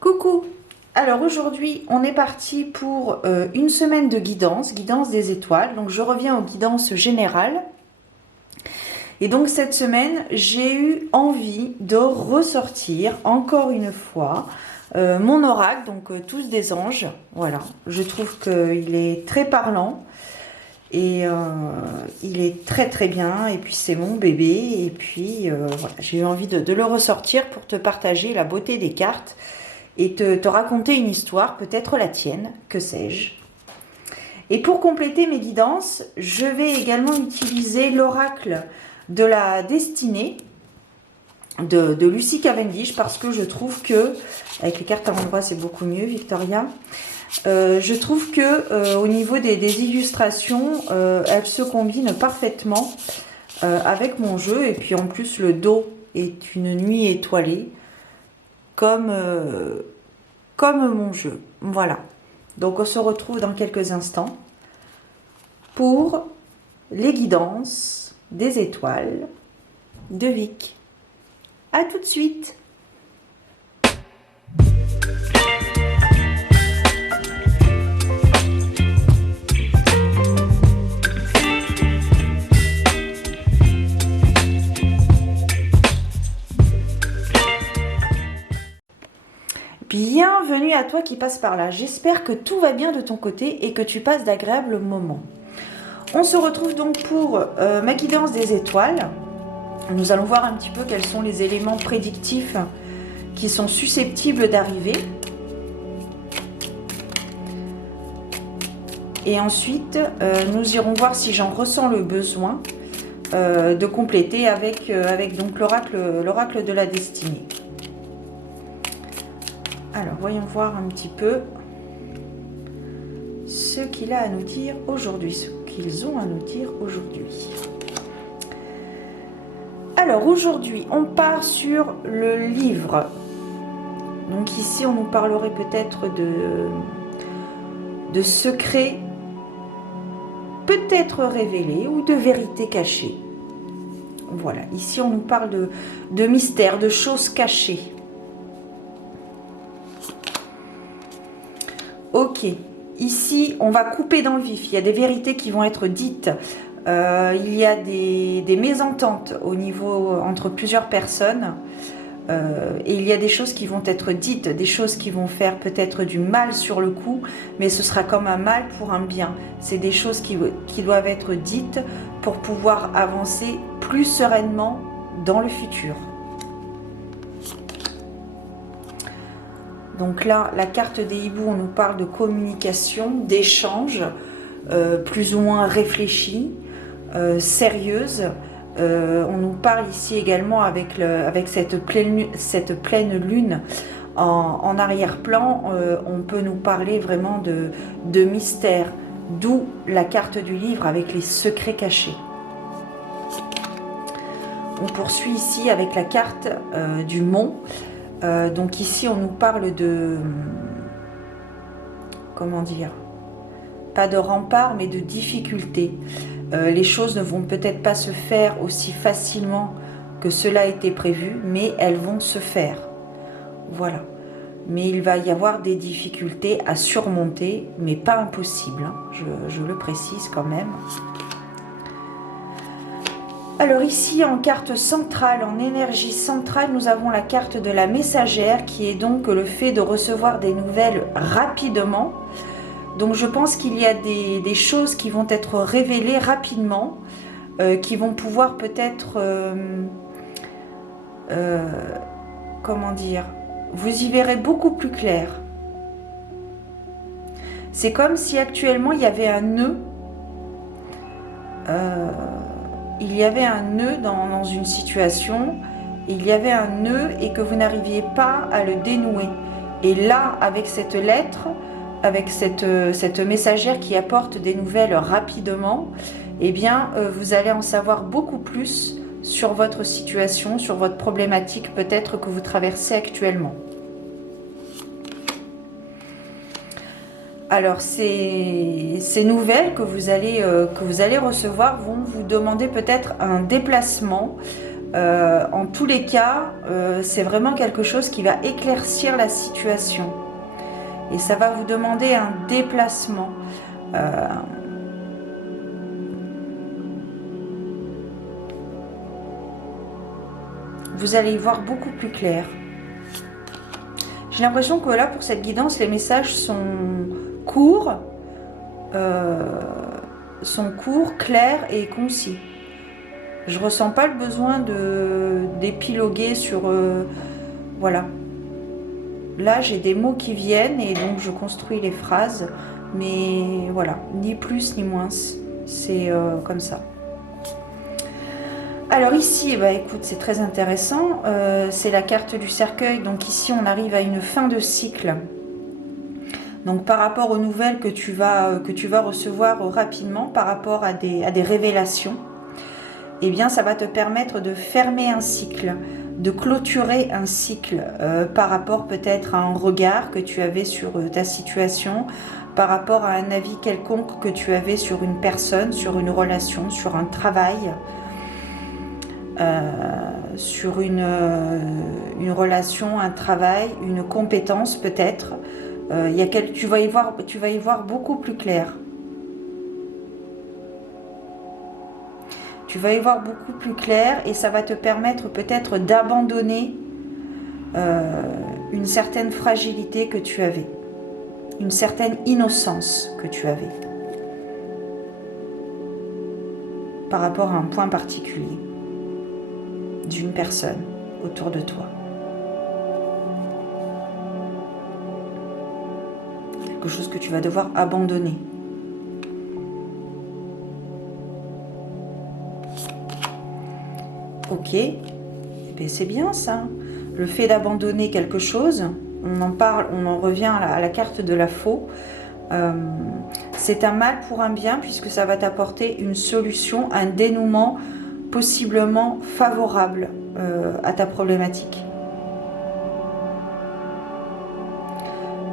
Coucou! Alors aujourd'hui, on est parti pour une semaine de guidance, guidance des étoiles. Donc je reviens aux guidances générales. Et donc cette semaine, j'ai eu envie de ressortir encore une fois mon oracle, donc tous des anges. Voilà, je trouve qu'il est très parlant et il est très très bien. Et puis c'est mon bébé. Et puis voilà, j'ai eu envie de le ressortir pour te partager la beauté des cartes et te raconter une histoire, peut-être la tienne, que sais-je. Et pour compléter mes guidances, je vais également utiliser l'oracle de la destinée de Lucy Cavendish parce que je trouve que, avec les cartes à l'endroit c'est beaucoup mieux, Victoria, je trouve que au niveau des illustrations, elles se combinent parfaitement avec mon jeu. Et puis en plus le dos est une nuit étoilée comme, comme mon jeu. Voilà. Donc on se retrouve dans quelques instants pour les guidances des étoiles de Vic. À tout de suite. Bienvenue à toi qui passe par là. J'espère que tout va bien de ton côté et que tu passes d'agréables moments. On se retrouve donc pour ma guidance des étoiles. Nous allons voir un petit peu quels sont les éléments prédictifs qui sont susceptibles d'arriver. Et ensuite, nous irons voir si j'en ressens le besoin de compléter avec donc l'oracle de la destinée. Alors, voyons voir un petit peu ce qu'il a à nous dire aujourd'hui, ce qu'ils ont à nous dire aujourd'hui. Alors, aujourd'hui, on part sur le livre. Donc ici, on nous parlerait peut-être de secrets peut-être révélés ou de vérités cachées. Voilà, ici, on nous parle de mystères, de choses cachées. Ok, ici on va couper dans le vif, il y a des vérités qui vont être dites, il y a des mésententes au niveau entre plusieurs personnes et il y a des choses qui vont être dites, des choses qui vont faire peut-être du mal sur le coup, mais ce sera comme un mal pour un bien. C'est des choses qui doivent être dites pour pouvoir avancer plus sereinement dans le futur. Donc là, la carte des hiboux, on nous parle de communication, d'échange, plus ou moins réfléchie, sérieuse. On nous parle ici également avec cette pleine lune en arrière-plan. On peut nous parler vraiment de mystère, d'où la carte du livre avec les secrets cachés. On poursuit ici avec la carte du mont. Donc ici on nous parle de, comment dire, pas de rempart mais de difficultés. Les choses ne vont peut-être pas se faire aussi facilement que cela était prévu, mais elles vont se faire. Voilà. Mais il va y avoir des difficultés à surmonter, mais pas impossible, hein. Je le précise quand même. Alors ici, en carte centrale, en énergie centrale, nous avons la carte de la messagère qui est donc le fait de recevoir des nouvelles rapidement. Donc je pense qu'il y a des choses qui vont être révélées rapidement, qui vont pouvoir peut-être, comment dire, vous y verrez beaucoup plus clair. C'est comme si actuellement il y avait un nœud. Il y avait un nœud dans une situation, il y avait un nœud et que vous n'arriviez pas à le dénouer. Et là, avec cette lettre, avec cette messagère qui apporte des nouvelles rapidement, eh bien, vous allez en savoir beaucoup plus sur votre situation, sur votre problématique peut-être que vous traversez actuellement. Alors, ces nouvelles que vous allez recevoir vont vous demander peut-être un déplacement En tous les cas, c'est vraiment quelque chose qui va éclaircir la situation. Et ça va vous demander un déplacement. Vous allez y voir beaucoup plus clair. J'ai l'impression que là, pour cette guidance, les messages sont courts, clairs et concis. Je ressens pas le besoin d'épiloguer sur... voilà. Là, j'ai des mots qui viennent et donc je construis les phrases. Mais voilà, ni plus ni moins. C'est comme ça. Alors ici, bah, écoute, c'est très intéressant. C'est la carte du cercueil. Donc ici, on arrive à une fin de cycle. Donc par rapport aux nouvelles que tu vas recevoir rapidement, par rapport à des révélations, eh bien ça va te permettre de fermer un cycle, de clôturer un cycle par rapport peut-être à un regard que tu avais sur ta situation, par rapport à un avis quelconque que tu avais sur une personne, sur une relation, sur un travail, sur une relation, un travail, une compétence peut-être. Tu vas y voir beaucoup plus clair. Tu vas y voir beaucoup plus clair et ça va te permettre peut-être d'abandonner une certaine fragilité que tu avais, une certaine innocence que tu avais par rapport à un point particulier d'une personne autour de toi. Quelque chose que tu vas devoir abandonner. Ok, eh bien, c'est bien ça. Le fait d'abandonner quelque chose, on en parle, on en revient à la carte de la faux. C'est un mal pour un bien puisque ça va t'apporter une solution, un dénouement possiblement favorable à ta problématique.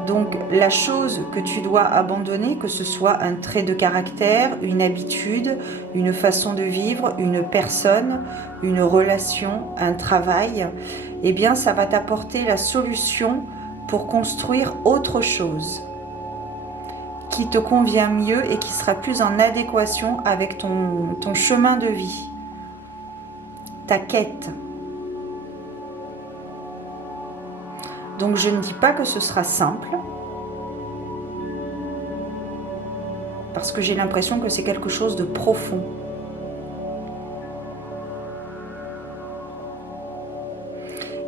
Donc la chose que tu dois abandonner, que ce soit un trait de caractère, une habitude, une façon de vivre, une personne, une relation, un travail, eh bien ça va t'apporter la solution pour construire autre chose qui te convient mieux et qui sera plus en adéquation avec ton chemin de vie, ta quête. Donc je ne dis pas que ce sera simple, parce que j'ai l'impression que c'est quelque chose de profond.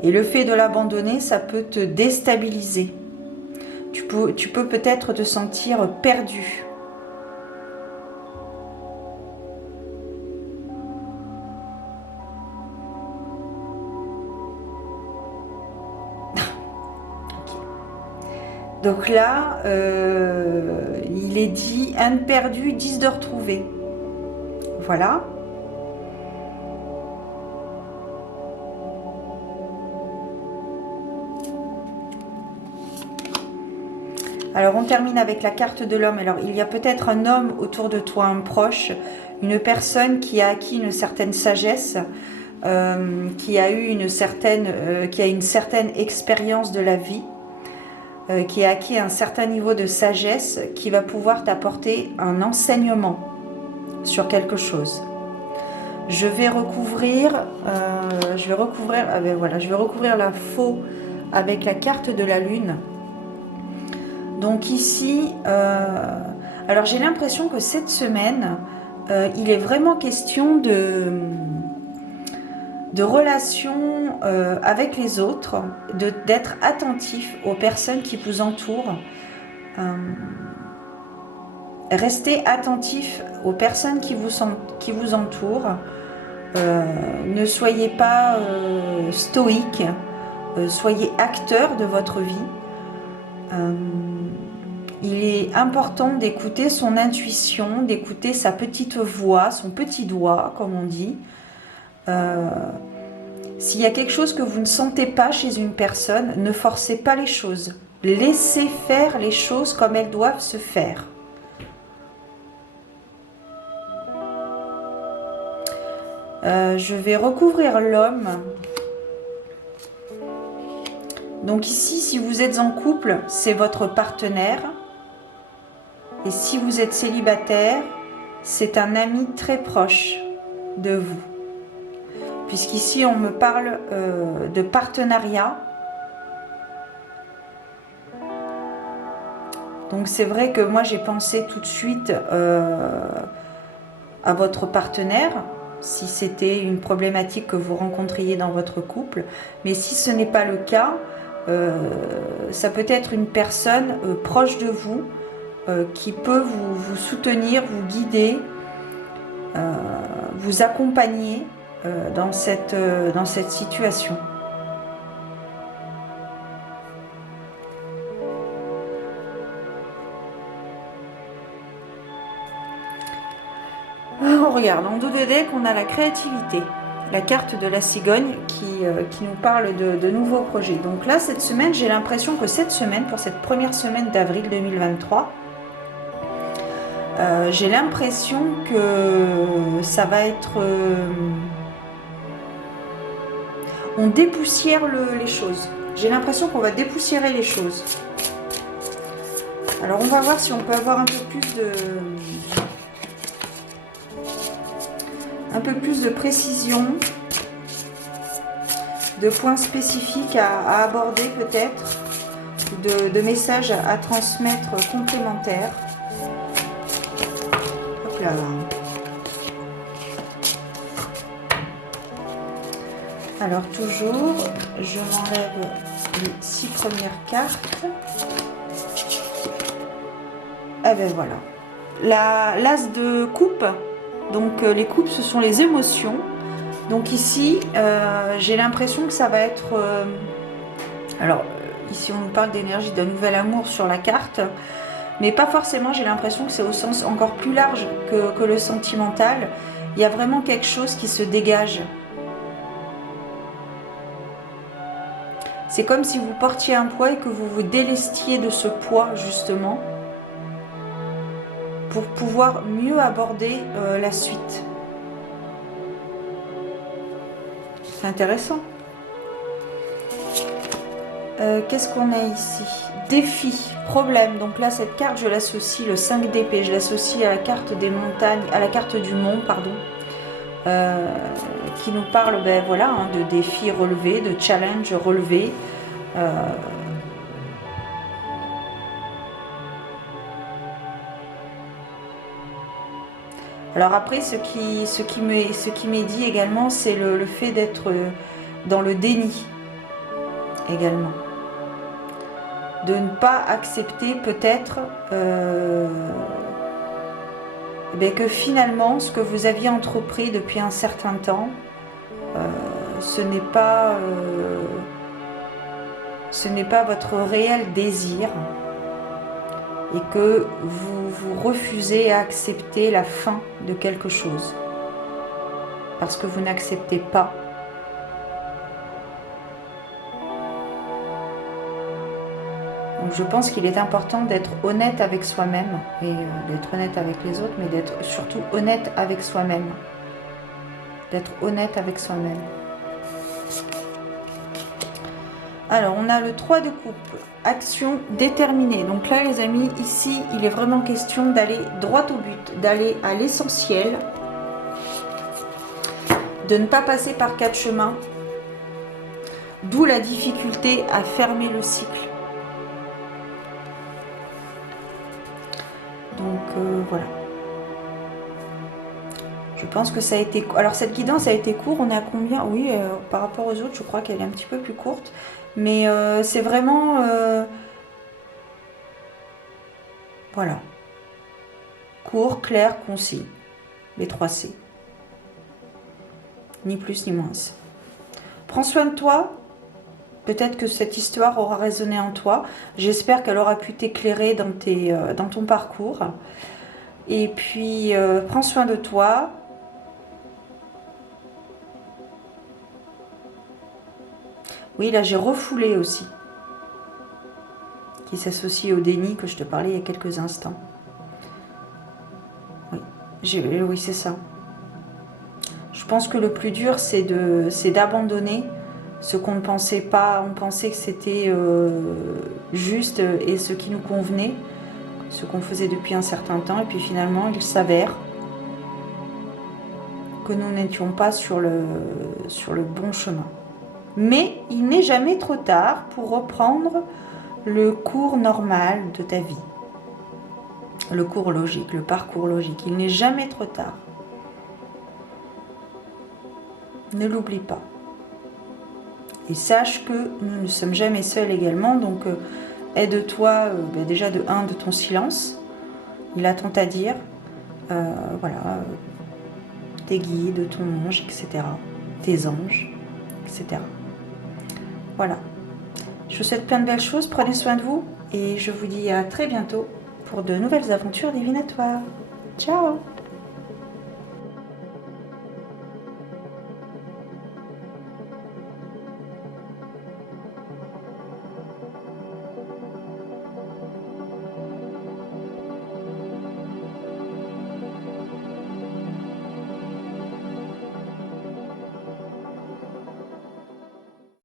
Et le fait de l'abandonner, ça peut te déstabiliser. Tu peux peut-être te sentir perdu. Donc là, il est dit, un de perdu, 10 de retrouvé. Voilà. Alors on termine avec la carte de l'homme. Alors il y a peut-être un homme autour de toi, un proche, une personne qui a acquis une certaine sagesse, qui a une certaine expérience de la vie, qui a acquis un certain niveau de sagesse, qui va pouvoir t'apporter un enseignement sur quelque chose. Je vais recouvrir la faux avec la carte de la lune. Donc ici, alors j'ai l'impression que cette semaine, il est vraiment question de relations avec les autres, d'être attentif aux personnes qui vous entourent. Restez attentif aux personnes qui vous entourent. Ne soyez pas stoïque, soyez acteur de votre vie. Il est important d'écouter son intuition, d'écouter sa petite voix, son petit doigt, comme on dit. S'il y a quelque chose que vous ne sentez pas chez une personne, ne forcez pas les choses. Laissez faire les choses comme elles doivent se faire. Je vais recouvrir l'homme. Donc ici, si vous êtes en couple, c'est votre partenaire. Et si vous êtes célibataire, c'est un ami très proche de vous. Puisqu'ici, on me parle de partenariat. Donc c'est vrai que moi, j'ai pensé tout de suite à votre partenaire, si c'était une problématique que vous rencontriez dans votre couple. Mais si ce n'est pas le cas, ça peut être une personne proche de vous qui peut vous soutenir, vous guider, vous accompagner dans cette situation. On regarde, en dos de deck, on a la créativité. La carte de la cigogne qui nous parle de nouveaux projets. Donc là, cette semaine, j'ai l'impression que cette semaine, pour cette première semaine d'avril 2023, j'ai l'impression que ça va être... on dépoussière les choses. J'ai l'impression qu'on va dépoussiérer les choses. Alors on va voir si on peut avoir un peu plus de précision, de points spécifiques à aborder peut-être, de messages à transmettre complémentaires. Hop là. Alors toujours, je m'enlève les 6 premières cartes. Et ben voilà. L'as de coupe. Donc les coupes, ce sont les émotions. Donc ici, j'ai l'impression que ça va être... alors, ici on nous parle d'énergie d'un nouvel amour sur la carte. Mais pas forcément, j'ai l'impression que c'est au sens encore plus large que le sentimental. Il y a vraiment quelque chose qui se dégage. C'est comme si vous portiez un poids et que vous vous délestiez de ce poids, justement, pour pouvoir mieux aborder la suite. C'est intéressant. Qu'est-ce qu'on a ici? Défi, problème. Donc là, cette carte, je l'associe, le 5 d'épée, je l'associe à la carte des montagnes, à la carte du mont, pardon, qui nous parle voilà, hein, de défis relevés, de challenge relevés. Alors après, ce qui m'est dit également, c'est le fait d'être dans le déni également. De ne pas accepter peut-être que finalement, ce que vous aviez entrepris depuis un certain temps, ce n'est pas votre réel désir et que vous refusez à accepter la fin de quelque chose parce que vous n'acceptez pas. Donc je pense qu'il est important d'être honnête avec soi-même et d'être honnête avec les autres, mais d'être surtout honnête avec soi-même. D'être honnête avec soi-même. Alors, on a le 3 de coupe, action déterminée. Donc là, les amis, ici, il est vraiment question d'aller droit au but, d'aller à l'essentiel, de ne pas passer par 4 chemins, d'où la difficulté à fermer le cycle. Donc, voilà. Je pense que ça a été... Alors, cette guidance a été courte, on est à combien? Oui, par rapport aux autres, je crois qu'elle est un petit peu plus courte. Mais c'est vraiment... voilà. Court, clair, concis. Les 3 C. Ni plus ni moins. Prends soin de toi. Peut-être que cette histoire aura résonné en toi. J'espère qu'elle aura pu t'éclairer dans ton parcours. Et puis, prends soin de toi. Oui, là, j'ai refoulé aussi. Qui s'associe au déni que je te parlais il y a quelques instants. Oui, oui, c'est ça. Je pense que le plus dur, c'est d'abandonner ce qu'on ne pensait pas. On pensait que c'était juste et ce qui nous convenait, ce qu'on faisait depuis un certain temps. Et puis finalement, il s'avère que nous n'étions pas sur le bon chemin. Mais il n'est jamais trop tard pour reprendre le cours normal de ta vie. Le cours logique, le parcours logique. Il n'est jamais trop tard. Ne l'oublie pas. Et sache que nous ne sommes jamais seuls également. Donc aide-toi déjà de ton silence. Il a tant à dire. Voilà. Tes guides, ton ange, etc. Tes anges, etc. Voilà. Je vous souhaite plein de belles choses. Prenez soin de vous. Et je vous dis à très bientôt pour de nouvelles aventures divinatoires. Ciao!